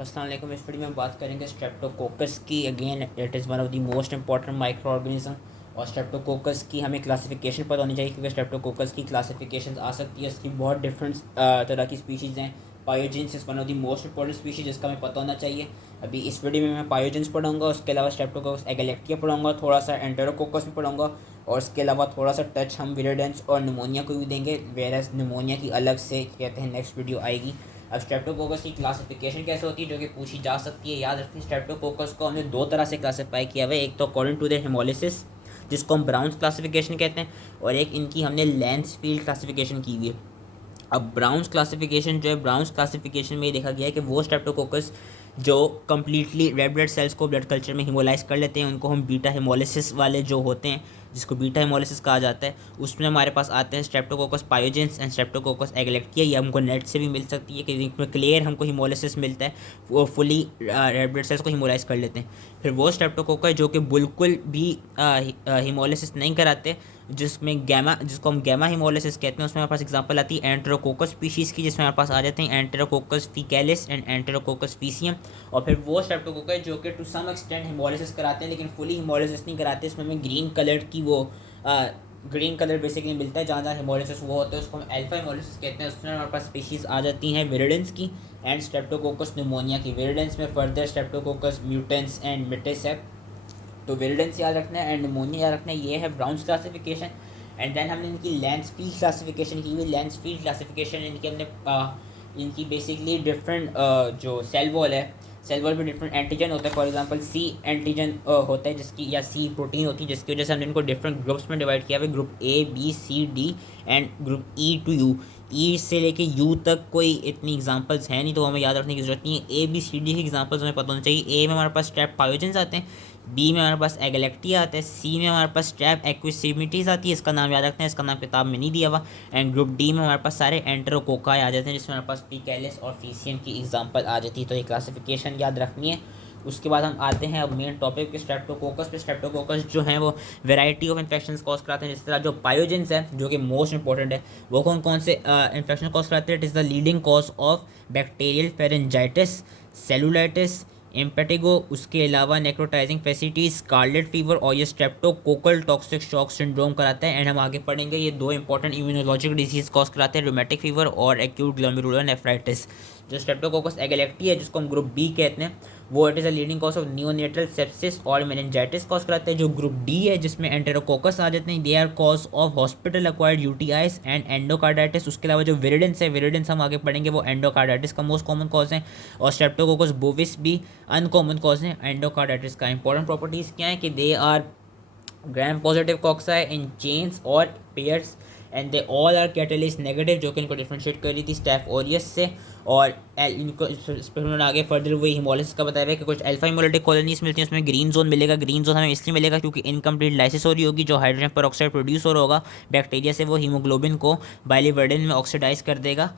अस्सलाम वालेकुम। इस वीडियो में हम बात करेंगे स्ट्रेप्टोकोकस की। Again it is one of the most important micro organism. और स्ट्रेप्टोकोकस की हमें क्लासिफिकेशन पता होनी चाहिए, क्योंकि स्ट्रेप्टोकोकस की क्लासिफिकेशन आ सकती है। इसकी बहुत डिफरेंट तरह की स्पीशीज़ हैं। Pyogenes is one of the most important species, जिसका हमें पता होना चाहिए। अभी इस वीडियो में मैं पायोजेंस पढ़ूंगा, उसके अलावा स्ट्रेप्टोकोकस एगेलेक्टिया पढ़ूंगा, थोड़ा सा एंटेरोकोकस भी पढ़ूंगा, और इसके अलावा थोड़ा सा टच हम विरिडेंस और निमोनिया को भी देंगे। वेरस निमोनिया की अलग से कहते हैं नेक्स्ट वीडियो आएगी। अब स्ट्रेप्टोकोकस की क्लासिफिकेशन कैसे होती है, जो कि पूछी जा सकती है। याद रखिए, स्ट्रेप्टोकोकस को हमने दो तरह से क्लासीफाई किया हुआ है। एक तो अकॉर्डिंग टू द हेमोलिसिस, जिसको हम ब्राउन्स क्लासिफिकेशन कहते हैं, और एक इनकी हमने लैंसफील्ड क्लासिफिकेशन की हुई है। अब ब्राउन्स क्लासिफिकेशन जो है, ब्राउन्स क्लासिफिकेशन में ये देखा गया है कि वो स्ट्रेप्टोकोकस जो कम्प्लीटली रेड ब्लड सेल्स को ब्लड कल्चर में हिमोलाइज कर लेते हैं, उनको हम बीटा हेमोलिसिस वाले जो होते हैं, जिसको बीटा हेमोलिसिस कहा जाता है, उसमें हमारे पास आते हैं स्ट्रेप्टोकोकस पायोजेंस एंड स्ट्रेप्टोकोकस एगलेक्टिया। ये हमको नेट से भी मिल सकती है कि इसमें क्लियर हमको हिमोलिसिस मिलता है, वो फुली रेड ब्लड सेल्स को हिमोलाइज कर लेते हैं। फिर वो स्ट्रेप्टोकोकस जो कि बिल्कुल भी हिमोलिसिस नहीं कराते, जिसमें गैमा, जिसको हम गैमा हिमोलिसिस कहते हैं, उसमें हमारे पास एग्जांपल आती है एंटेरोकोकस स्पीशीज़ की, जिसमें हमारे पास आ जाते हैं एंटेरोकोकस फीकैलिस एंड एंटेरोकोकस फीसियम। और फिर वो स्ट्रेप्टोकोकस जो कि टू सम एक्सटेंट हिमोलिसिस कराते हैं, लेकिन फुली हिमोलिसिस नहीं कराते। इसमें हमें ग्रीन कलर की वो ग्रीन कलर बेसिकली मिलता है जहाँ जहाँ हिमोलिसिस वो होता है, उसको हम एल्फा हिमोलिसिस कहते हैं। उसमें हमारे पास स्पीशीज़ आ जाती हैं विरिडेंस की एंड स्ट्रेप्टोकोकस निमोनिया की। विरिडेंस में फर्दर स्ट्रेप्टोकोकस म्यूटेंस एंड मिटेसेप। तो विरिडेंस याद रखना है एंड निमोनिया याद रखना है। ये है ब्राउन्स क्लासिफिकेशन। एंड देन हमने इनकी लैंसफील्ड क्लासिफिकेशन की हुई। लैंसफील्ड क्लासिफिकेशन इनकी हमने इनकी बेसिकली डिफरेंट जो सेल वॉल है, सेल वॉल में डिफरेंट एंटीजन होता है। फॉर एग्जांपल सी एंटीजन होता है जिसकी, या सी प्रोटीन होती है, जिसकी वजह से हमने इनको डिफरेंट ग्रुप्स में डिवाइड किया है, group A B C D and group E to U. E से लेके यू तक कोई इतनी एग्जांपल्स हैं नहीं, तो हमें याद रखने की जरूरत नहीं है। ए बी सी डी की एग्जांपल्स हमें पता होना चाहिए। ए में हमारे पास स्ट्रेप पायोजेंस आते हैं, बी में हमारे पास एगलेक्टिया आता है, सी में हमारे पास स्ट्रेप एक्विसिमिटीज आती है, इसका नाम याद रखना है, इसका नाम किताब में नहीं दिया हुआ। एंड ग्रुप डी में हमारे पास सारे एंटेरोकोकाई आ जाते हैं, जिसमें हमारे पास फीकैलिस और फीसियम की एग्जांपल आ जाती है। तो ये क्लासिफिकेशन याद रखनी है। उसके बाद हम आते हैं अब मेन टॉपिक के स्ट्रेप्टोकोकस पे। स्ट्रेप्टोकोकस जो है वो वैरायटी ऑफ इन्फेक्शंस कॉज कराते हैं। जिस तरह जो पायोजेंस है, जो कि मोस्ट इंपॉर्टेंट है, वो कौन कौन से इन्फेक्शन कॉज कराते हैं? It is the leading cause of bacterial pharyngitis, cellulitis, impetigo, उसके अलावा नेक्रोटाइजिंग फेसिटिस, स्कारलेट फीवर, और ये स्ट्रेप्टोकोकल टॉक्सिक शॉक सिंड्रोम कराता है। एंड हम आगे पढ़ेंगे ये दो इंपॉर्टेंट इम्यूनोलॉजिकल डिजीज कॉज कराते हैं, रूमेटिक फीवर और एक्यूट ग्लोमेरुलर नेफ्राइटिस। जो स्ट्रेप्टोकोकस एगलेक्टी है, जिसको हम ग्रुप बी कहते हैं, वो it is a leading cause of neonatal sepsis और मेनिंजाइटिस कॉज कराते हैं। जो ग्रुप डी है, जिसमें एंटेरोकोकस आ जाते हैं, they are cause of hospital acquired UTIs and endocarditis. उसके अलावा जो विरिडेंस है, विरिडेंस हम आगे पढ़ेंगे, वो एंडोकार्डाइटिस का मोस्ट कॉमन कॉज है। और स्ट्रेप्टोकोकस बोविस भी अनकॉमन कॉज है एंडोकार्डाइटिस का। इंपॉर्टेंट प्रॉपर्टीज़ क्या है कि they are gram positive cocci in chains और pairs, and they all are catalase negative, जो कि इनको डिफ्रेंशिएट कर रही थी स्टैफ ओरियस से। और इनको इस पर उन्होंने आगे फर्दर वही हिमोलिसिस का बताया है कि कुछ अल्फा हिमोलिटिक कॉलोनीज मिलती हैं, उसमें ग्रीन जोन मिलेगा। ग्रीन जोन हमें इसलिए मिलेगा क्योंकि इनकम्प्लीट लाइसिस हो रही होगी, जो हाइड्रोजन पर ऑक्साइड प्रोड्यूस हो रहा होगा बैक्टीरिया से, वो हीमोग्लोबिन को बाइलिवर्डिन में ऑक्सीडाइज कर देगा।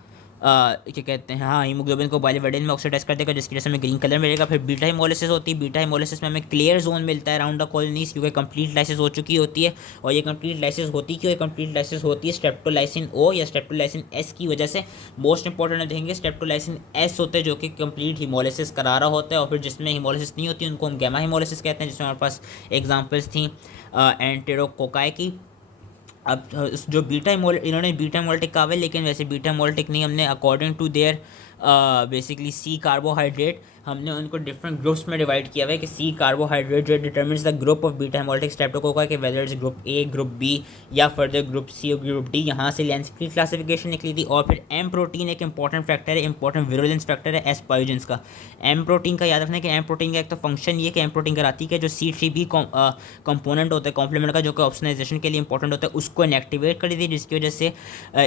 क्या कहते हैं, हाँ, हीमोग्लोबिन को बाइलिवर्डिन में ऑक्सीडाइज कर देगा, जिसकी वजह से हमें ग्रीन कलर मिलेगा। फिर बीटा हिमोलिसिस होती है। बीटा हिमोलिसिस में हमें क्लियर जोन मिलता है अराउंड द कॉलोनीज, क्योंकि कंप्लीट लाइसिस हो चुकी होती है। और ये कंप्लीट लाइसिस होती क्यों है? कंप्लीट लाइसिस होती है स्ट्रेप्टोलाइसिन ओ या स्ट्रेप्टोलाइसिन एस की वजह से। मोस्ट इंपॉर्टेंट देखेंगे, स्ट्रेप्टोलाइसिन एस होते हैं जो कि कंप्लीट हिमोलिसिस करा रहा होता है, और फिर जिसमें हिमोलिसिस नहीं होती उनको हम गैमा हिमोलिसिस कहते हैं, जिसमें हमारे पास एग्जाम्पल्स थी एंटेरोकोकाई की। अब जो बीटा इन्होंने बीटा मोल्टिक कहा है, लेकिन वैसे बीटा मोल्टिक नहीं, हमने according to their basically C carbohydrate, हमने उनको डिफरेंट ग्रुप्स में डिवाइड किया हुआ है कि सी कार्बोहाइड्रेट जो determines the group of beta hemolytic streptococci के whether is group A, group B या फर्दर ग्रुप सी और ग्रुप डी। यहाँ से लैंसफील्ड की क्लासिफिकेशन निकली थी। और फिर एम प्रोटीन एक इंपॉर्टेंट फैक्टर है, इंपॉर्टेंट विरुलेंस फैक्टर है एस पायोजेंस का। एम प्रोटीन का याद रखना है कि एम प्रोटीन का एक तो फंक्शन ये कि एम प्रोटीन कराती है कि जो C3b कंपोनेंट होता है कॉम्प्लीमेंट का, जो कि ऑप्शनाइजेशन के लिए इंपॉर्टेंट होता है, उसको इनएक्टिवेट कर देती है, जिसकी वजह से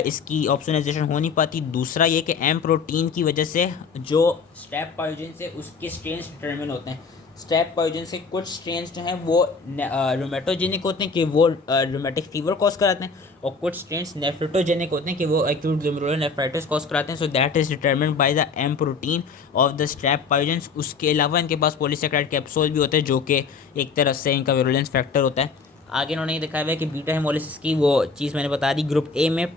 इसकी ऑप्शनाइजेशन हो नहीं पाती। दूसरा ये कि एम प्रोटीन की वजह से जो स्ट्रेप पायोजेन से उसके स्ट्रेन्स डिटर्मिन होते हैं। स्ट्रेप पायोजेन से कुछ स्ट्रेन्स जो हैं वो रोमेटोजेनिक होते हैं कि वो रोमेटिक फीवर कॉज कराते हैं, और कुछ स्ट्रेन्स नेफ्रोटोजेनिक होते हैं कि वो एक्यूट ग्लोमेरुलर नेफ्राइटिस कॉज कराते हैं। So that is determined by the M protein of the strep pyogenes. उसके अलावा इनके पास पॉलीसेकेराइड कैप्सूल भी होते हैं, जो कि एक तरह से इनका विरुलेंस फैक्टर होता है। आगे इन्होंने ये दिखाया हुआ है कि बीटा हेमोलिसिस की वो चीज़ मैंने बता दी। ग्रुप ए में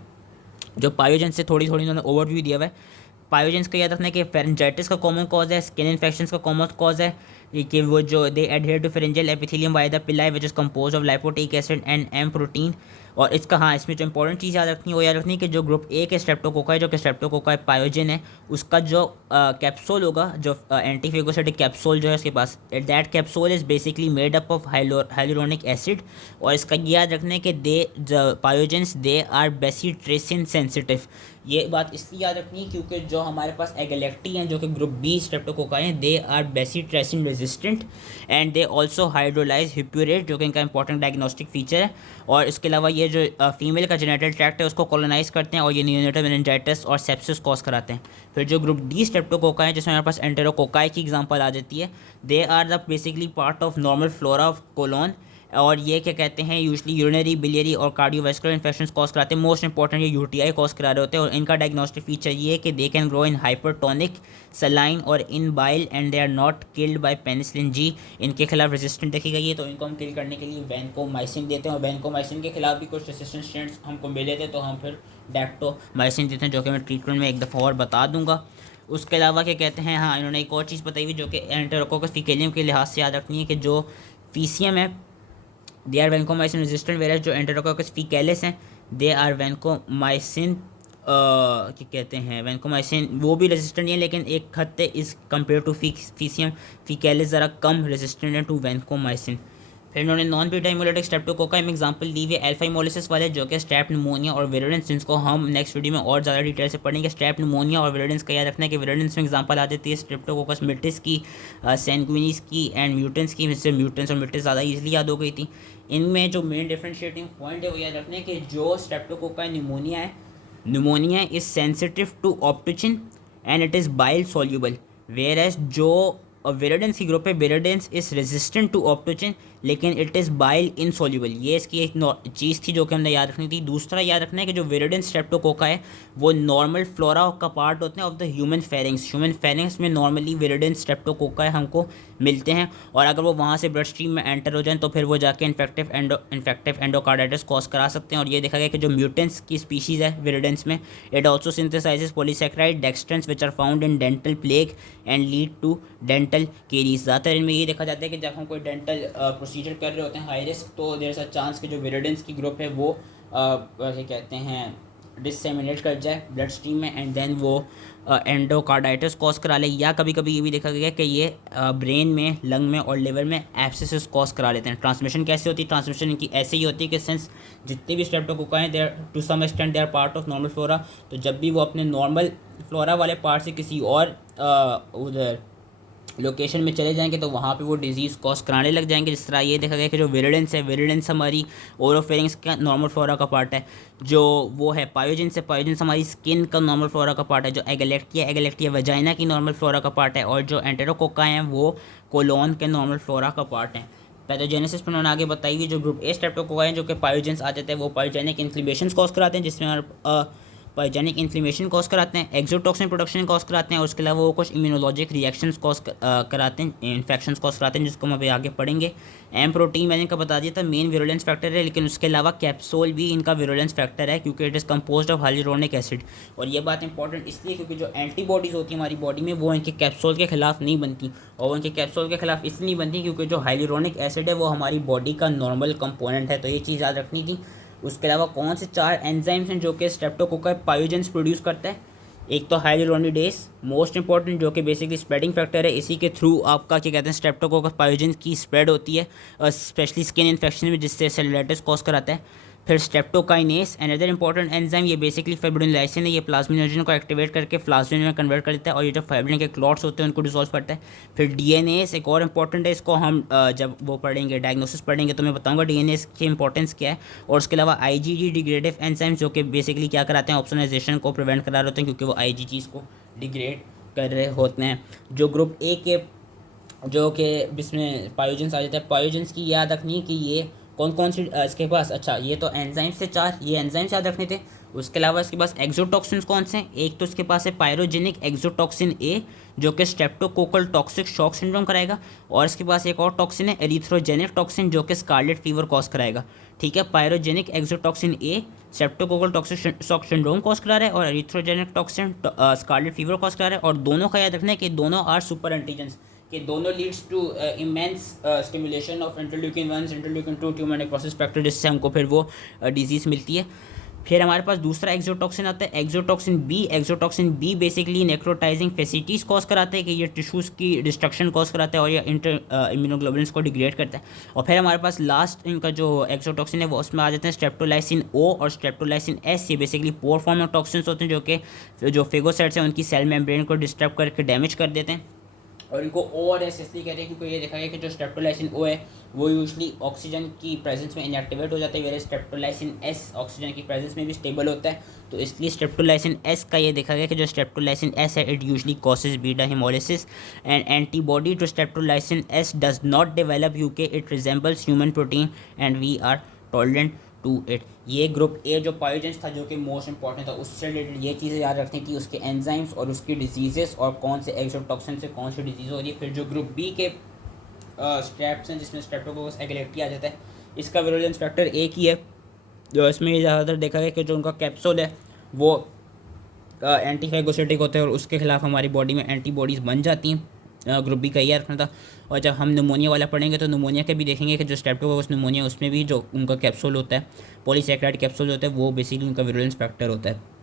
जो पायोजेन से थोड़ी थोड़ी इन्होंने ओवरव्यू दिया हुआ है। पायोजेंस का याद रखना है कि फेरेंजाइटिस का कॉमन कॉज है, स्किन इन्फेक्शंस का कॉमन कॉज है, कि वो जो they adhere to pharyngeal epithelium by the pili which is composed of lipoteichoic acid and M protein. और इसका हाँ, इसमें जो इंपॉर्टेंट चीज़ याद रखनी है वो याद रखनी है कि जो ग्रुप ए के स्ट्रेप्टोकोकाई, जो कि स्ट्रेप्टोकोकाई पायोजन है, उसका जो कैप्सूल होगा, जो एंटीफेगोसाइटिक कैप्सूल जो है उसके पास, that capsule is basically made up of hyaluronic acid. और इसका याद रखना है कि they pyogenes they are bacitracin sensitive. ये बात इसलिए याद रखनी है क्योंकि जो हमारे पास एगलेक्टी हैं जो कि ग्रुप बी स्ट्रेप्टोकोकाई हैं, they are bacitracin resistant and they also hydrolyze hippurate, जो कि इनका इंपॉर्टेंट डायग्नोस्टिक फीचर है। और इसके अलावा ये जो फीमेल का जेनेटल ट्रैक्ट है उसको कॉलोनाइज करते हैं और ये नियोनेटल मेनिंजाइटिस और सेप्सिस कॉज कराते हैं। फिर जो ग्रुप डी स्ट्रेप्टोकोकाई है जिसमें हमारे पास एंटेरोकोकाई की एग्जांपल आ जाती है, they are the basically part of normal flora of colon. और ये क्या कहते हैं, यूजली यूरिनरी, बिलियरी और कार्डियोवास्कुलर इन्फेक्शंस कॉज कराते हैं। मोस्ट इंपॉर्टेंट ये यूटीआई कॉज करा रहे होते हैं। और इनका डायग्नोस्टिक फीचर ये है कि they can grow in hypertonic, saline और in bile and they are not killed by penicillin G. इनके खिलाफ रेजिस्टेंट देखी गई है, तो इनको हम किल करने के लिए वैनकोमाइसिन देते हैं। और वैनकोमाइसिन के खिलाफ भी कुछ रेजिस्टेंट स्ट्रेंड्स हमको मिले थे, तो हम फिर डेप्टोमाइसिन देते हैं, जो कि मैं ट्रीटमेंट में एक दफ़ा और बता दूंगा। उसके अलावा क्या कहते हैं, हाँ इन्होंने एक और चीज़ बताई हुई जो कि एंटेरोकोकस फीकेलियम के लिहाज से याद रखनी है कि जो फीसियम है they are vancomycin resistant, versus जो एंटेरोकोकस फीकेलिस हैं दे आर वैनकोमाइसिन क्या कहते हैं, वैनकोमाइसिन वो भी रेजिस्टेंट है, लेकिन एक हद तक इज़ कम्पेयर टू फीसियम फीकेलिस ज़रा कम रेजिस्टेंट है टू वैनकोमाइसिन। फिर इन्होंने नॉन बीटा इम्यूलेटिक स्ट्रेप्टोकोकाई में एग्जांपल दी हुई है अल्फा इमोलिसिस वाले, जो कि स्ट्रेप निमोनिया और विरुडेंस, जिनको हम नेक्स्ट वीडियो में और ज़्यादा डिटेल से पढ़ेंगे। स्ट्रेप निमोनिया और विरुडेंस का याद रखना है कि विरुडेंस में एग्जांपल आ जाती है स्ट्रेप्टोकोकस मिटिस की, सैंगुइनिस की एंड म्यूटेंस की, जिससे म्यूटेंस और मिटिस ज़्यादा ईजिली याद हो गई थी। इनमें जो मेन डिफरेंशिएटिंग पॉइंट है वो याद रखना है कि जो स्ट्रेप्टोकोकाई निमोनिया है, pneumoniae is sensitive to optochin and it is bile soluble, whereas जो विरुडेंस की ग्रुप है, viridans is resistant to optochin लेकिन इट इज़ बाइल इनसॉल्यूबल। ये इसकी एक चीज़ थी जो कि हमने याद रखनी थी। दूसरा याद रखना है कि जो विरुडेंस स्ट्रेप्टोकोका है वो नॉर्मल फ्लोरा का पार्ट होते हैं of the human pharynx. Human pharynx में नॉर्मली विरुडेंस स्ट्रेप्टोकोका हमको मिलते हैं, और अगर वो वहाँ से ब्लड स्ट्रीम में एंटर हो जाए तो फिर वो जाके इन्फेक्टिव एंडोकार्डाइटिस कॉज करा सकते हैं। और ये देखा गया कि जो म्यूटेंट्स की स्पीशीज़ है विरुडेंस में, it also synthesizes polysaccharide dextrans which are found in dental plaque and lead to dental caries. ज़्यादातर इनमें ये देखा जाता है कि जब हम कोई डेंटल प्रोसीजर कर रहे होते हैं हाई रिस्क, तो देयर इज अ चांस कि जो विरुडेंस की ग्रुप है वो क्या कहते हैं डिससेमिनेट कर जाए ब्लड स्ट्रीम में एंड देन वो एंडोकार्डाइटिस कॉज करा ले। या कभी कभी ये भी देखा गया कि ये ब्रेन में, लंग में और लिवर में एब्सेसिस कॉज करा लेते हैं। ट्रांसमिशन कैसे होती है? ट्रांसमिशन इनकी ऐसे ही होती है कि सिंस जितने भी स्ट्रेप्टोकोका हैं there to some extent they are part of normal flora, तो जब भी वो अपने नॉर्मल फ्लोरा वाले पार्ट से किसी और उधर लोकेशन में चले जाएंगे तो वहाँ पे वो डिजीज़ कॉज कराने लग जाएंगे। जिस तरह ये देखा गया कि जो विरुडेंस है, विरुडेंस हमारी ओरोफेरिंग्स का नॉर्मल फ्लोरा का पार्ट है, जो वो है पायोजेंस है, पायोजेंस हमारी स्किन का नॉर्मल फ्लोरा का पार्ट है, जो एगलेक्टिया वजाइना की नॉर्मल फ्लोरा का पार्ट है, और जो एंटेरोकोका हैं वो कोलोन के नॉर्मल फ्लोरा का पार्ट है। पैथोजेनेसिस पर उन्होंने आगे बताई हुई जो ग्रुप ए स्ट्रेप्टोकोका हैं जो कि पायोजेंस आ जाते हैं, वो पायोजेनिक इन्फ्लेमेशन कॉज कराते हैं, जिसमें पायोजेनिक इन्फ्लेमेशन कॉज कराते हैं, एक्सोटॉक्सिन प्रोडक्शन कॉज कराते हैं, और उसके अलावा वो कुछ इम्यूनोलॉजिक रिएक्शंस कॉज कराते हैं, इन्फेक्शंस कॉज कराते हैं, जिसको हम अभी आगे पढ़ेंगे। एम प्रोटीन मैंने इनका बता दिया था मेन विरुलेंस फैक्टर है, लेकिन उसके अलावा कैप्सूल भी इनका विरुलेंस फैक्टर है क्योंकि it is composed of hyaluronic acid. और ये बात इंपॉर्टेंट इसलिए क्योंकि जो एंटीबॉडीज़ होती हैं हमारी बॉडी में वो इनके कैप्सूल के खिलाफ नहीं बनती, और उनके कैप्सूल के खिलाफ इसलिए नहीं बनती क्योंकि जो हाइलुरोनिक एसिड है वो हमारी बॉडी का नॉर्मल कंपोनेंट है, तो ये चीज़ याद रखनी थी। उसके अलावा कौन से 4 एंजाइम्स हैं जो कि स्ट्रेप्टोकोका पायोजेंस प्रोड्यूस करता है? एक तो हाइलुरोनिडेज मोस्ट इंपॉर्टेंट, जो कि बेसिकली स्प्रेडिंग फैक्टर है, इसी के थ्रू आपका क्या कहते हैं स्ट्रेप्टोकोका पायोजेंस की स्प्रेड होती है, स्पेशली स्किन इन्फेक्शन में, जिससे सेलुलाइटिस कॉज कराता है। फिर स्ट्रेप्टोकाइनेस अनदर इंपॉर्टेंट एंजाइम, ये बेसिकली फाइब्रिनोलाइसिन है, ये प्लाज्मिनोजन को एक्टिवेट करके प्लाज्मिन में कन्वर्ट कर देता है और ये जो फाइब्रिन के क्लॉट्स होते हैं उनको डिसॉल्व करता है। फिर डीएनएस एक और इंपॉर्टेंट है, इसको हम जब वो पढ़ेंगे डायग्नोसिस पढ़ेंगे तो मैं बताऊंगा डीएनएस की इंपॉर्टेंस क्या है। और उसके अलावा आईजीजी डिग्रेडिव एंजाइम्स जो कि बेसिकली क्या कराते हैं ऑप्सोनाइजेशन को प्रिवेंट करा रहे होते हैं क्योंकि वो आईजीजीज को डिग्रेड कर रहे होते हैं। जो ग्रुप ए के जो कि जिसमें पायोजेंस आ जाता है, पायोजेंस की याद रखनी कि ये कौन कौन सी इसके पास, अच्छा ये तो एंजाइम से 4 ये एंजाइम्स याद रखने थे। उसके अलावा इसके पास एक्सोटॉक्सिन्स कौन से हैं, एक तो इसके पास है पायरोजेनिक एक्सोटॉक्सिन ए जो कि स्ट्रेप्टोकोकल टॉक्सिक शॉक सिंड्रोम कराएगा, और इसके पास एक और टॉक्सिन है एरिथ्रोजेनिक टॉक्सिन जो कि स्कारलेट फीवर कॉज कराएगा। ठीक है, pyrogenic exotoxin A streptococcal toxic shock syndrome cause करा रहा है और erythrogenic toxin scarlet fever cause करा रहा है, और दोनों का याद रखना है कि दोनों आर सुपर एंटीजेंस, कि दोनों leads to immense stimulation of interleukin 1 interleukin 2 tumour necrosis factor, जिससे हमको फिर वो डिजीज़ मिलती है। फिर हमारे पास दूसरा एक्सोटॉक्सिन आता है exotoxin B. Exotoxin B basically necrotizing fasciitis cause कराता है, कि ये टिश्यूज़ की डिस्ट्रक्शन कॉज कराता है और ये इंटर इम्यूनोग्लोबुलिन्स को डिग्रेड करता है। और फिर हमारे पास लास्ट इनका जो एक्सोटॉक्सिन है वो उसमें आ जाते हैं स्ट्रेप्टोलाइसिन ओ और स्ट्रेप्टोलाइसिन एस। ये बेसिकली पोर फॉर्म में टॉक्सिन्स होते हैं जो कि जो फेगोसाइट्स हैं उनकी सेल मेम्ब्रेन को डिस्टर्ब करके डैमेज कर देते हैं, और इनको ओ और एस इसलिए कहते हैं क्योंकि ये देखा गया कि जो स्ट्रेप्टोलाइसिन ओ है वो यूजली ऑक्सीजन की प्रेजेंस में इनएक्टिवेट हो जाता है, वेरे स्ट्रेप्टोलाइसिन एस ऑक्सीजन की प्रेजेंस में भी स्टेबल होता है। तो इसलिए स्ट्रेप्टोलाइसिन एस का ये देखा गया कि जो स्ट्रेप्टोलाइसिन एस है it usually causes beta haemolysis and antibody to streptolysin S does not develop UK it resembles human protein and we are tolerant to it. ये ग्रुप ए जो पायोजेंस था जो कि मोस्ट इंपॉर्टेंट था, उससे related ये चीज़ें याद रखनी थी, उसके एंजाइम्स और उसकी डिजीज़ेस और कौन से एक्सोटॉक्सिन से कौन सी डिजीज़ हो रही है। फिर जो ग्रुप बी के स्ट्रेप्स हैं जिसमें स्ट्रेप्टोकोकस एगलेक्टी आ जाता है, इसका विरुलेंस फैक्टर एक ही है, जो इसमें ज़्यादातर देखा गया कि जो उनका कैप्सूल है वो एंटीफेगोसिटिक होता है और उसके खिलाफ हमारी बॉडी में एंटीबॉडीज़ बन जाती हैं। ग्रुप बी का ही रखना था। और जब हम निमोनिया वाला पढ़ेंगे तो निमोनिया के भी देखेंगे कि जो स्ट्रेप्टोकोकस निमोनिया उसमें भी जो उनका कैप्सूल होता है, पॉलीसैकेराइड कैप्सूल होता है, वो बेसिकली उनका विरुलेंस फैक्टर होता है।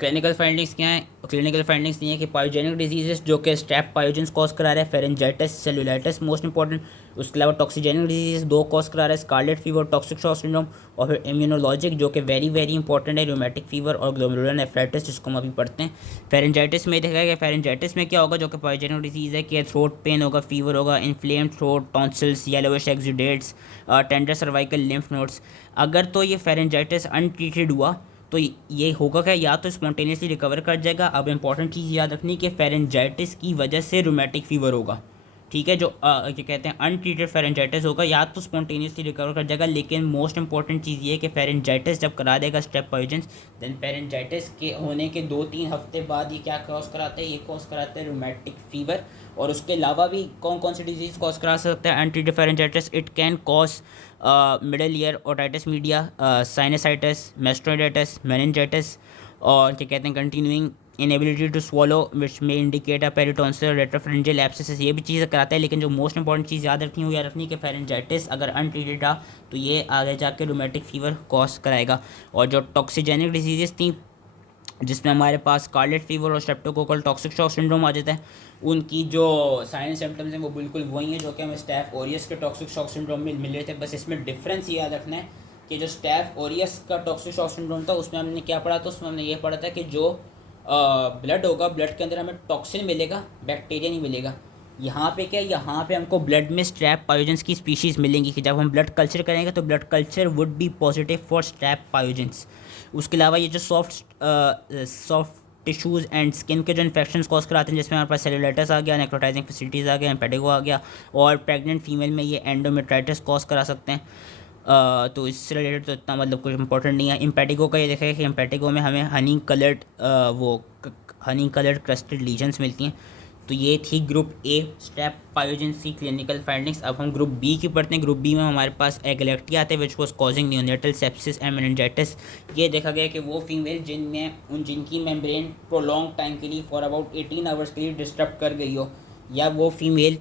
क्लिनिकल फाइंडिंग्स क्या है? क्लिनिकल फाइंडिंग्स ये है कि पायोजेनिक डिजीजेस जो कि स्ट्रेप पायोजेंस कॉज करा रहा है, फेरेंजाइटिस सेलुलाइटिस मोस्ट इंपॉर्टेंट, उसके अलावा टॉक्सिजेनिक डिजीज दो कॉज करा रहा है, scarlet fever, toxic shock syndrome, और फिर इम्यूनोलॉजिक जो कि वेरी वेरी इंपॉर्टेंट है, रूमेटिक फीवर और ग्लोमेरुलर नेफ्राइटिस जिसको हम अभी पढ़ते हैं। फेरेंजाइटिस में देखा गया फेरेंजाइटिस में क्या होगा, जो कि पायोजेनिक डिजीज़ है कि थ्रोट पेन होगा, फीवर होगा, inflamed throat, tonsils, yellowish exudates, tender cervical lymph nodes. अगर तो ये फेरेंजाइटिस अनट्रीटेड हुआ तो ये होगा क्या, या तो स्पॉन्टेनियसली रिकवर कर जाएगा। अब इंपॉर्टेंट चीज़ याद रखनी कि फेरेंजाइटिस की वजह से रूमेटिक फीवर होगा, ठीक है, जो क्या कहते हैं अनट्रीटेड फेरेंजाइटिस होगा, या तो स्पॉन्टेनियसली रिकवर कर जाएगा। लेकिन मोस्ट इंपॉर्टेंट चीज़ ये है कि फेरेंजाइटिस जब करा देगा स्टेप पायोजेंस, देन फेरेंजाइटिस के होने के 2-3 हफ्ते बाद ये क्या कॉज कराते हैं, ये कॉज कराते हैं रूमेटिक फीवर। और उसके अलावा भी कौन कौन सी डिजीज़ कॉज करा सकते हैं untreated pharyngitis? It can cause middle ear otitis media, sinusitis, mastoiditis, meningitis, और क्या कहते हैं continuing inability to swallow which may indicate a पेरिटोन्सिल रेट्रोफरेंजियल abscesses, ये भी चीज़ें कराता है। लेकिन जो मोस्ट इंपॉर्टेंट चीज़ याद रखनी हो याद रखनी कि फेरेंजाइटिस अगर अनट्रीटेड रहा तो ये आगे जाके रूमेटिक फीवर कॉज कराएगा। और जो टॉक्सिजेनिक डिजीज़ थी जिसमें हमारे पास स्कारलेट फीवर और स्ट्रेप्टोकोकल टॉक्सिक शॉक सिंड्रोम आ जाता है, उनकी जो साइन सिम्टम्स हैं वो बिल्कुल वही हैं जो कि हमें स्टैफ ओरियस के टॉक्सिक शॉक सिंड्रोम में मिल रहे थे। बस इसमें डिफरेंस ये याद रखना है कि जो स्टैफ ओरियस का टॉक्सिक शॉक सिंड्रोम था उसमें हमने क्या पढ़ा था, उसमें हमने ये पढ़ा था कि जो ब्लड होगा, ब्लड के अंदर हमें टॉक्सिन मिलेगा, बैक्टीरिया नहीं मिलेगा। यहाँ पे क्या, यहाँ पे हमको ब्लड में स्ट्रैप पायोजेंस की स्पीशीज़ मिलेंगी कि जब हम ब्लड कल्चर करेंगे तो blood culture would be positive for strap pyogenes. उसके अलावा ये जो सॉफ्ट टिश्यूज़ एंड स्किन के जो इन्फेक्शंस कॉज कराते हैं, जिसमें हमारे पास सेलुलाइटिस आ गया, नेक्रोटाइजिंग फैसिलिटीज़ आ गया, एम्पेटिगो आ गया, और प्रेग्नेंट फीमेल में ये एंडोमेट्राइटिस कॉज करा सकते हैं। तो इससे रिलेटेड तो इतना मतलब कुछ इंपॉर्टेंट नहीं है। इम्पेटिगो का ये देखा है कि इम्पेटिगो में हमें हनी कलर्ड क्रस्टेड लीजन्स मिलती हैं। तो ये थी ग्रुप ए स्ट्रेप पायोजेंस की क्लिनिकल फाइंडिंग्स। अब हम ग्रुप बी की पढ़ते हैं। ग्रुप बी में हमारे पास एगलेक्टी आते हैं which was causing neonatal sepsis and meningitis. ये देखा गया कि वो फीमेल जिनकी मेम्ब्रेन प्रोलॉन्ग टाइम के लिए फॉर अबाउट 18 आवर्स के लिए डिस्टर्ब कर गई हो, या वो फीमेल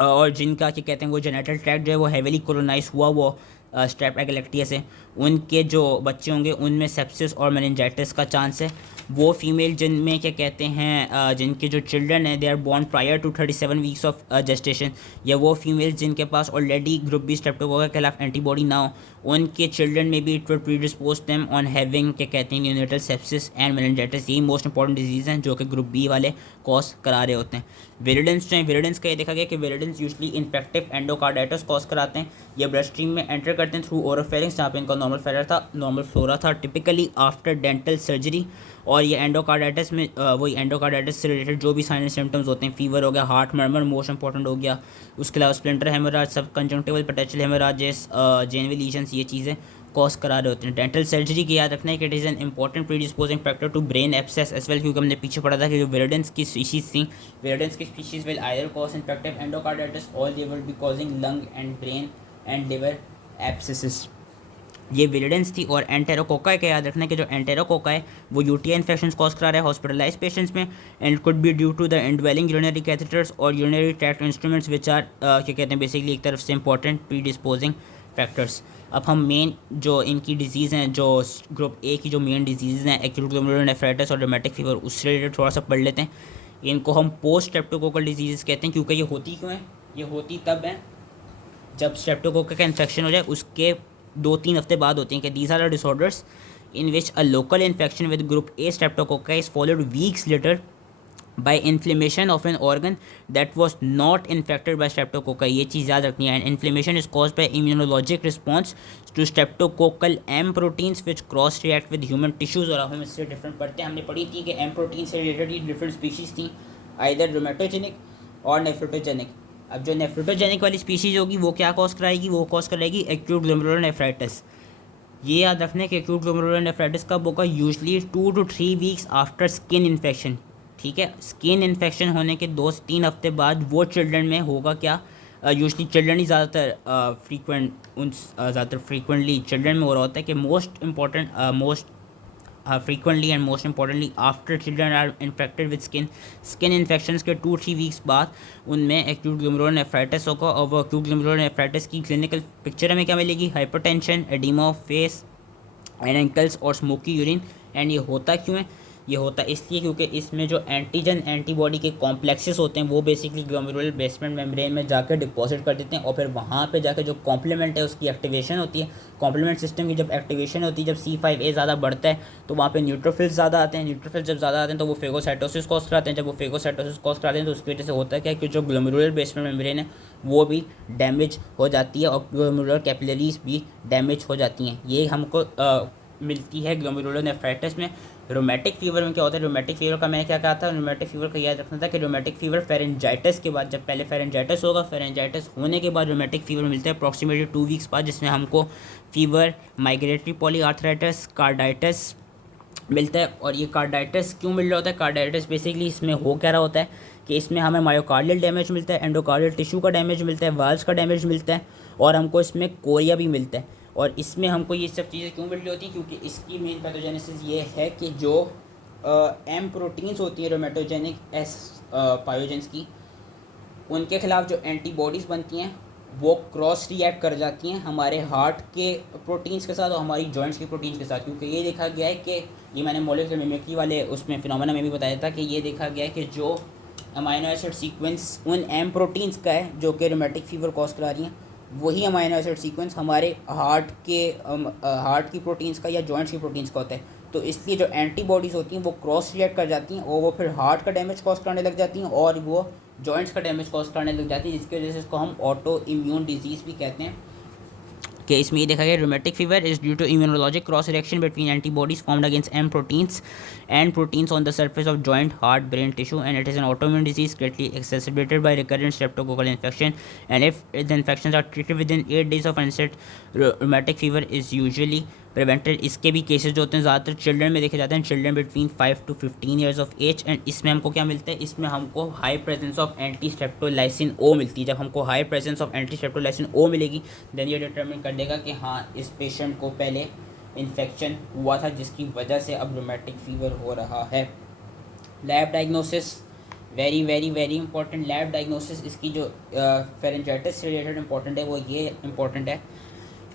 और जिनका क्या कहते हैं वो जेनेटल ट्रैक्ट जो है वो हेविली कोलोनाइज हुआ वो स्ट्रेप एगलेक्टिया से, उनके जो बच्चे होंगे उनमें सेप्सिस और मेनिंजाइटिस का चांस है। वो फीमेल जिनमें क्या कहते हैं जिनके जो चिल्ड्रन हैं they are born prior to 37 weeks of gestation, या वो फीमेल जिनके पास ऑलरेडी ग्रुप बी स्ट्रेप्टोकोकस के खिलाफ एंटीबॉडी ना हो, उनके चिल्ड्रन में भी it will predispose them on having क्या कहते हैं न्यूनेटल सेप्सिस एंड मेनिंजाइटिस। यही मोस्ट इंपॉर्टेंट डिजीज़ हैं जो कि ग्रुप बी वाले कॉज करा रहे होते हैं। विरिडेंस जो है, विरिडेंस का ये देखा गया कि viridans usually infective endocarditis cause कराते हैं। ये ब्लड स्ट्रीम में एंटर करते हैं थ्रू ओरोफेरिंक्स, जहाँ पे इनका नॉर्मल फ्लोरा था टिपिकली आफ्टर डेंटल सर्जरी। और ये एंडोकार्डाइटिस में वही एंडोकार्डाइटिस से रिलेटेड जो भी साइन एंड सिम्टम्स होते हैं, फीवर हो गया, हार्ट मर्मर मोस्ट इंपॉर्टेंट हो गया, उसके अलावा स्प्लिंटर हेमोराज, सब कंजंक्टिवल पेटेंशियल हेमोराजेस, जेनवी लीजन्स, ये चीज़ें कॉज करा रहे होते हैं। डेंटल सर्जरी की याद रखना है कि it is an important predisposing factor to brain abscess as well, क्योंकि हमने पीछे पढ़ा था कि जो विरिडेंस की स्पीशीज़ थी, विरिडेंस की species will either cause infective endocarditis और they will be causing lung and brain and liver abscesses. ये विरिडेंस थी। और एंटेरोकोका का याद रखना है कि जो एंटेरोकोका है वो यूटीआई इन्फेक्शन कॉज करा रहा है हॉस्पिटलाइज पेशेंट्स में, and could be due to the indwelling urinary catheters और urinary tract instruments which are क्या कहते हैं बेसिकली एक तरफ से इंपॉर्टेंट प्रीडिस्पोजिंग फैक्टर्स। अब हम मेन जो इनकी डिजीज़ हैं, जो ग्रुप ए की जो मेन डिजीज़ हैं, एक्यूट ग्लोमेरुलर नेफ्राइटिस और रोमेटिक फीवर, उससे रिलेटेड थोड़ा सा पढ़ लेते हैं। इनको हम पोस्ट स्ट्रेप्टोकोकल डिजीज़ कहते हैं, क्योंकि ये होती क्यों है, ये होती तब है जब स्ट्रेप्टोकोकल का इन्फेक्शन हो जाए उसके 2-3 हफ्ते बाद होती हैं। कि these are disorders in which a local infection with group A streptococci is followed weeks later by inflammation of an organ that was not infected by streptococci। ये चीज़ याद रखनी है। and inflammation is caused by immunologic response to streptococcal M proteins which cross react with human tissues। और अब हम इससे different पढ़ते हैं। हमने पढ़ी थी कि M प्रोटीन से रिलेटेड डिफरेंट स्पीशीज़ थी, आइदर रोमेटोजेनिक और नेफ्रोटोजेनिक। अब जो नेफ्रोटोजेनिक वाली स्पीशीज़ होगी वो क्या कॉज कराएगी, वो कॉज कराएगी एक्यूट ग्लोमेरुलर नेफ्राइटिस। ये याद रखना है कि एक्यूट ग्लोमेरुलर नेफ्राइटिस कब होगा, usually 2 to 3 weeks after skin infection. ठीक है, स्किन इन्फेक्शन होने के 2 से 3 हफ्ते बाद वो चिल्ड्रन में होगा क्या, यूजली चिल्ड्रन ही ज़्यादातर ज़्यादातर फ्रीक्वेंटली चिल्ड्रन में हो रहा होता है कि most frequently and most importantly after children are infected with skin infections के 2-3 वीक्स बाद उनमें एक्यूट ग्लोमेरुलर नेफ्राइटिस होगा। और वो एक्यूट ग्लोमेरुलर नेफ्राइटिस की क्लिनिकल पिक्चर हमें क्या मिलेगी, hypertension, oedema of face and ankles और स्मोकी यूरिन। एंड ये होता क्यों है, ये होता इसलिए क्योंकि इसमें जो एंटीजन एंटीबॉडी के कॉम्प्लेक्सेस होते हैं वो बेसिकली ग्लोमेरुलर बेसमेंट मेम्ब्रेन में जाकर डिपॉजिट कर देते हैं, और फिर वहाँ पे जाकर जो कॉम्प्लीमेंट है उसकी एक्टिवेशन होती है। कॉम्प्लीमेंट सिस्टम की जब एक्टिवेशन होती है, जब C5a ज़्यादा बढ़ता है तो वहाँ पे न्यूट्रोफिल्स ज़्यादा आते हैं। न्यूट्रोफिल्स जब ज़्यादा आते हैं तो वो फेगोसाइटोसिस कॉज कराते हैं। जब वो फेगोसाइटोसिस कॉज कराते हैं तो उसकी वजह से होता है क्या कि जो ग्लोमेरुलर बेसमेंट मेम्ब्रेन है वो भी डैमेज हो जाती है और ग्लोमेरुलर कैपिलरीज भी डैमेज हो जाती हैं। ये हमको मिलती है ग्लोमेरुलर नेफ्राइटिस में। रोमेटिक फीवर में क्या होता है, रोमेटिक फीवर का मैंने क्या कहा था, रोमेटिक फीवर का याद रखना था कि रोमेटिक फीवर फेरेंजाइटिस के बाद, जब पहले फेरेंजाइटिस होगा, फेरेंजाइटिस होने के बाद रोमेटिक फीवर मिलता है अप्रॉक्सीमेटली 2 वीक्स बाद, जिसमें हमको फीवर, माइग्रेटरी पॉलीआर्थराइटिस, कार्डाइटिस मिलता है। और ये कार्डाइटिस क्यों मिल रहा होता है, कार्डाइटिस बेसिकली इसमें हो क्या रहा होता है कि इसमें हमें मायोकार्डियल डैमेज मिलता है, एंडोकार्डियल टिश्यू का डैमेज मिलता है, वाल्व्स का डैमेज मिलता है, और हमको इसमें कोरिया भी मिलता है। और इसमें हमको ये सब चीज़ें क्यों मिल रही होती हैं, क्योंकि इसकी मेन पैथोजेनेसिस ये है कि जो एम प्रोटीन्स होती हैं रोमेटोजेनिक एस पायोजेंस की, उनके खिलाफ जो एंटीबॉडीज़ बनती हैं वो क्रॉस रिएक्ट कर जाती हैं हमारे हार्ट के प्रोटीन्स के साथ और हमारी जॉइंट्स के प्रोटीन्स के साथ। क्योंकि ये देखा गया है कि ये मैंने मॉलिक्यूलर मिमिक्री वाले उसमें फिनोमेना में भी बताया था कि ये देखा गया है कि जो अमाइनो एसिड सीक्वेंस उन एम प्रोटीन्स का है जो कि रोमेटिक फीवर कॉज करा रही हैं, वही अमाइनो एसिड सीक्वेंस हमारे हार्ट की प्रोटीन्स का या जॉइंट्स की प्रोटीन्स का होता है। तो इसलिए जो एंटीबॉडीज़ होती हैं वो क्रॉस रिएक्ट कर जाती हैं और वो फिर हार्ट का डैमेज कॉज करने लग जाती हैं और वो जॉइंट्स का डैमेज कॉज करने लग जाती है, जिसकी वजह से इसको हम ऑटो इम्यून डिजीज़ भी कहते हैं। कि इसमें ये देखा गया rheumatic fever is due to immunologic cross reaction between antibodies formed against M proteins and proteins on the surface of joint, heart, brain tissue, and it is an autoimmune disease greatly exacerbated by recurrent streptococcal infection, and if the infections are treated within 8 days of onset, rheumatic fever is usually prevented। इसके भी cases जो होते हैं ज़्यादातर children में देखे जाते हैं, children between 5 to 15 years of age. And इसमें हमको क्या मिलता है, इसमें हमको high presence of anti streptolysin O मिलती है। जब हमको high presence of anti streptolysin O मिलेगी देन ये डिटरमिन कर देगा कि हाँ इस पेशेंट को पहले इन्फेक्शन हुआ था जिसकी वजह से अब रोमेटिक फीवर हो रहा है। Lab diagnosis very very very important. Lab diagnosis इसकी जो फेरेंजाइटिस से रिलेटेड इंपॉर्टेंट है वो ये इंपॉर्टेंट है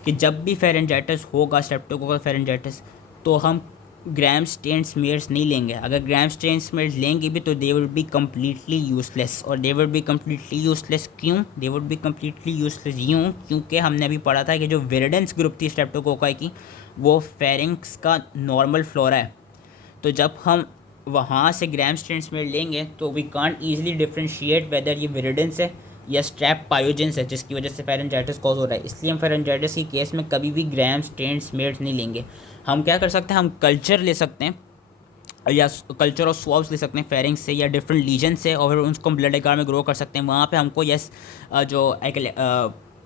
कि जब भी फेरेंजाइटिस होगा, स्ट्रेप्टोकोकल फेरेंजाइटिस, तो हम ग्राम स्टेन स्मीयर्स नहीं लेंगे। अगर ग्राम स्टेन स्मीयर्स लेंगे भी तो they would be completely useless. और they would be completely useless क्यों, they would be completely useless यूँ क्योंकि हमने अभी पढ़ा था कि जो विरिडेंस ग्रुप थी स्ट्रेप्टोकोकाई की वो फेरिंक्स का नॉर्मल फ्लोरा है। तो जब हम वहाँ से ग्राम स्टेन स्मीयर लेंगे तो we can't easily differentiate whether ये विरिडेंस है या स्ट्रैप पायोजेंस है जिसकी वजह से फेरेंजाइटिस कॉज हो रहा है। इसलिए हम फेरेंजाइटिस की केस में कभी भी ग्राम स्टेन स्मीयर्स नहीं लेंगे। हम क्या कर सकते हैं, हम कल्चर ले सकते हैं या कल्चर ऑफ स्वॉब्स ले सकते हैं फेरिंग्स से या डिफरेंट लीजन से, और फिर उसको ब्लड एगार में ग्रो कर सकते हैं। वहाँ पे हमको जो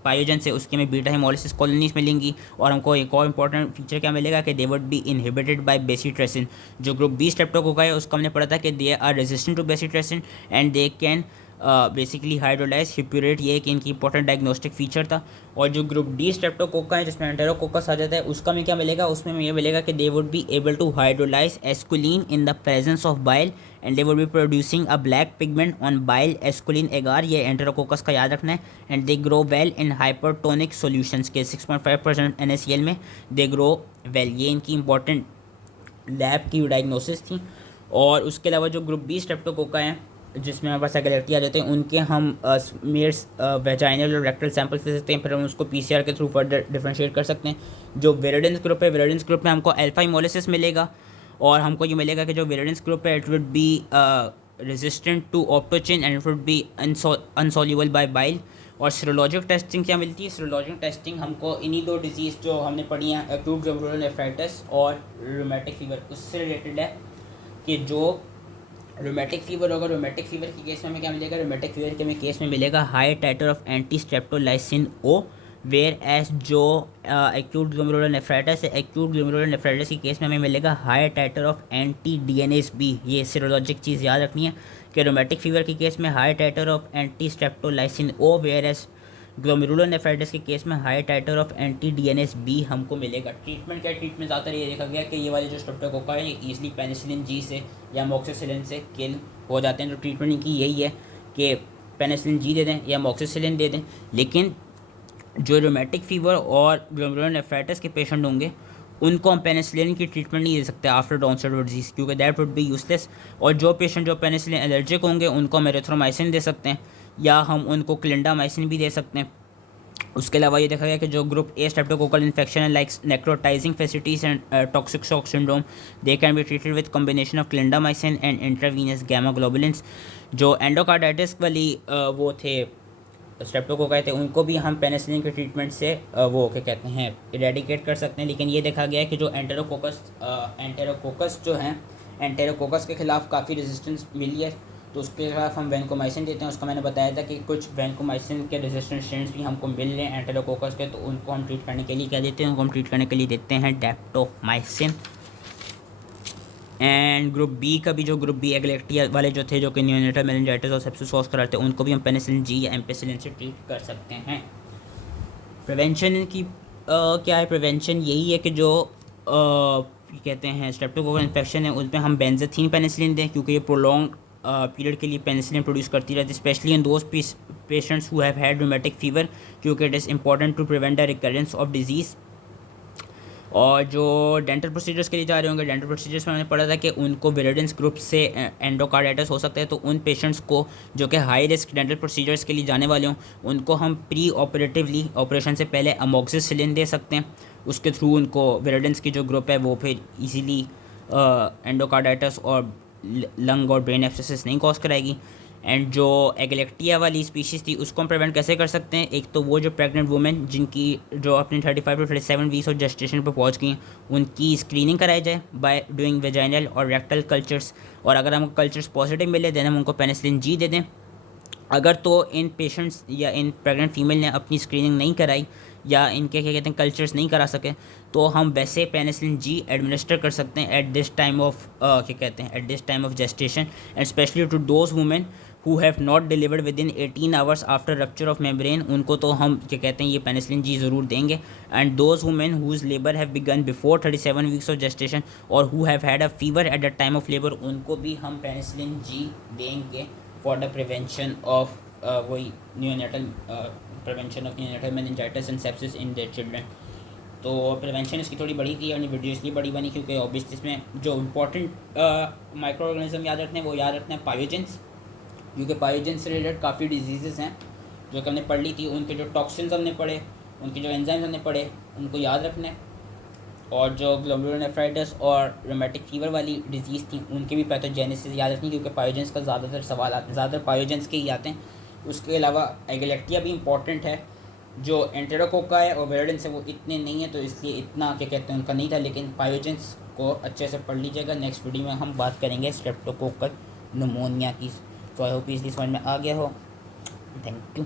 पायोजन से उसके में बीटा हेमोलिसिस कॉलोनीज मिलेंगी। और हमको एक और इंपॉर्टेंट फीचर क्या मिलेगा कि they would be inhibited by bacitracin. जो ग्रुप बी स्ट्रेप्टोकोकाई है उसको हमने पढ़ा था कि they are resistant to bacitracin and they can basically hydrolyze hippurate, ये एक इनकी इंपॉर्टेंट डायग्नोस्टिक फीचर था। और जो ग्रुप डी स्ट्रेप्टोकोका है जिसमें एंटेरोकोकस आ जाता है उसका में क्या मिलेगा, उसमें ये मिलेगा कि they would be able to hydrolyze esculin in the presence of bile and they would be producing a black pigment on bile esculin agar, ये एंटेरोकोकस का याद रखना है। And they grow well in hypertonic solutions के 6.5% NaCl में दे grow well, ये इनकी important lab की डायग्नोसिस थी। और उसके अलावा जो ग्रुप बी स्ट्रेप्टोकोका हैं जिसमें हमारे पास गैलेक्टी आ जाते हैं उनके हम मेयर्स वेजाइनल और रेक्टल सैंपल्स ले सकते हैं, फिर हम उसको PCR के थ्रू फर्दर डिफरेंशिएट कर सकते हैं। जो विरिडेंस ग्रुप है, विरिडेंस ग्रुप में हमको अल्फा हिमोलिसिस मिलेगा और हमको ये मिलेगा कि जो विरिडेंस ग्रुप है it would be resistant to optochin and it would be insoluble by bile. और सीरोलॉजिक टेस्टिंग क्या मिलती है, सीरोलॉजिक टेस्टिंग हमको इन्हीं दो डिजीज़ जो हमने पढ़ी हैं एक्यूट ग्लोमेरुलर नेफ्राइटिस और रूमेटिक फीवर उससे रिलेटेड है कि जो रोमेटिक फीवर होगा, रोमेटिक फीवर के केस में हमें क्या मिलेगा, रोमेटिक फीवर के में केस में मिलेगा high titer of anti streptolysin O, whereas जो एक्यूट ग्लोमेरुलर नेफ्राइटिस है, एक्यूट ग्लोमेरुलर नेफ्राइटिस के केस में हमें मिलेगा high titer of anti DNase B. ये सीरोलॉजिक चीज़ याद रखनी है कि रोमेटिक फीवर के केस में high titer of anti streptolysin O, whereas glomerular nephritis के केस में high titer of anti DNase B हमको मिलेगा। ट्रीटमेंट क्या, ट्रीटमेंट ज़्यादातर ये देखा गया कि ये वाले जो स्ट्रेप्टोकोका है ये ईजिली पेनिसिलिन जी से या मोक्सिसिलिन से किल हो जाते हैं। तो ट्रीटमेंट इनकी यही है कि पेनिसिलिन जी दे दें या मोक्सिसिलिन दे दें। लेकिन जो रोमेटिक फीवर और ग्लोमेरुलर नेफ्राइटिस के पेशेंट होंगे उनको हम पेनिसिलिन की ट्रीटमेंट नहीं दे सकते after the onset of disease, क्योंकि दैट वुड बी यूजलेस। और जो पेशेंट जो पेनिसिलिन एलर्जिक होंगे उनको हम एरिथ्रोमाइसिन दे सकते हैं या हम उनको क्लिंडामाइसिन भी दे सकते हैं। उसके अलावा ये देखा गया कि जो ग्रुप ए स्ट्रेप्टोकोकल इन्फेक्शन है like necrotising fasciitis and toxic shock syndrome, they can be treated with combination of clindamycin and intravenous gamma globulins. जो एंडोकार्डाइटिस वाली वो थे स्ट्रेप्टोकोकाई थे उनको भी हम पेनिसिलिन के ट्रीटमेंट से वो क्या कहते हैं इरेडिकेट कर सकते हैं। लेकिन ये देखा गया है कि जो एंटेरोकोकस जो हैं, एंटेरोकोकस के खिलाफ काफ़ी रेजिस्टेंस मिली है, तो उसके खिलाफ हम वैनकोमाइसिन देते हैं। उसका मैंने बताया था कि कुछ वैनकोमाइसिन के रेजिस्टेंट स्ट्रेन्स भी हमको मिल रहे हैं एंटेरोकोकस के, तो उनको हम ट्रीट करने के लिए क्या देते हैं, उनको हम ट्रीट करने के लिए देते हैं डेप्टोमाइसिन। एंड ग्रुप बी का भी, जो ग्रुप बी एगलेक्टिया वाले जो थे जो कि नियोनेटल मेनिंजाइटिस और सेप्सिस कॉज कराते हैं उनको भी हम पेनिसिलिन जी या एम्पेसिलिन से ट्रीट कर सकते हैं। प्रिवेंशन की क्या है, प्रिवेंशन यही है कि जो कहते हैं स्ट्रेप्टोकोकल इन्फेक्शन है उसमें हम बेंजाथीन पेनिसिलिन दें, क्योंकि ये प्रोलॉन्ग पीरियड के लिए पेनिसिलिन प्रोड्यूस करती रहती है, specially in those patients who have had rheumatic fever, क्योंकि it is important to prevent the recurrence of disease. और जो डेंटल प्रोसीजर्स के लिए जा रहे होंगे, डेंटल प्रोसीजर्स में हमने पढ़ा था कि उनको विरिडेंस ग्रुप से एंडोकार्डाइटिस हो सकता है, तो उन पेशेंट्स को जो कि हाई रिस्क डेंटल प्रोसीजर्स के लिए जाने वाले हों उनको हम प्री ऑपरेटिवली ऑपरेशन से पहले अमोक्सिसिलिन दे सकते हैं। उसके थ्रू उनको विरिडेंस की जो ग्रुप है वो फिर ईजीली एंडोकार्डाइटिस और लंग और ब्रेन एब्सेसिस नहीं कॉज कराएगी। एंड जो एगलेक्टिया वाली स्पीशीज़ थी उसको हम प्रिवेंट कैसे कर सकते हैं, एक तो वो जो प्रेग्नेंट वुमेन जिनकी जो अपने 35 to 37 वीक्स और जेस्टेशन पर पहुंच गई उनकी स्क्रीनिंग कराई जाए बाय डूइंग वेजाइनल और रेक्टल कल्चर्स, और अगर हमको कल्चर्स पॉजिटिव मिले देन हम उनको पेनिसिलिन जी दे दें। अगर तो इन पेशेंट्स या इन प्रेग्नेंट फीमेल ने अपनी स्क्रीनिंग नहीं कराई या इनके क्या कहते हैं कल्चर्स नहीं करा सके तो हम वैसे पेनिसिलिन जी एडमिनिस्टर कर सकते हैं एट दिस टाइम ऑफ क्या कहते हैं at this time of gestation, and especially to those women who have not delivered within 18 hours after rupture of membrane, उनको तो हम क्या कहते हैं ये पेनिसिलिन जी ज़रूर देंगे। And those women whose labor have begun before 37 weeks of gestation और who have had a fever at the time of labor, उनको भी हम पेनिसिलिन जी देंगे फॉर द प्रिवेंशन ऑफ वही neonatal prevention of neonatal meningitis and sepsis in their children. तो prevention इसकी थोड़ी बड़ी थी और वीडियो इसलिए बड़ी बनी क्योंकि ऑब्वियसली इसमें जो इंपॉर्टेंट माइक्रो ऑर्गेनिज्म याद रखने हैं वो याद रखना है पायोजेंस, क्योंकि पायोजेंस से रिलेटेड काफ़ी डिजीज़ हैं जो कि हमने पढ़ ली थी, उनके जो टॉक्सिन्स हमने पढ़े, उनके जो एंजाइम्स हमने पढ़े उनको याद रखना है। और जो ग्लोमेरुलर नेफ्राइटिस और रोमेटिक फीवर वाली डिजीज़ थी उनके भी पैथोजेनेसिस याद रखनी, क्योंकि पायोजेंस का ज़्यादातर सवाल आते हैं, ज़्यादातर पायोजेंस के ही आते हैं। उसके अलावा एगलेक्टिया भी इंपॉर्टेंट है, जो एंटेरोकोका है और विरिडेंस है वो इतने नहीं है, तो इसलिए इतना क्या कहते हैं उनका नहीं था, लेकिन पायोजेंस को अच्छे से पढ़ लीजिएगा। नेक्स्ट वीडियो में हम बात करेंगे स्ट्रेप्टोकोकल निमोनिया की। तो आई होप इजली समझ में आ गया हो। Thank you.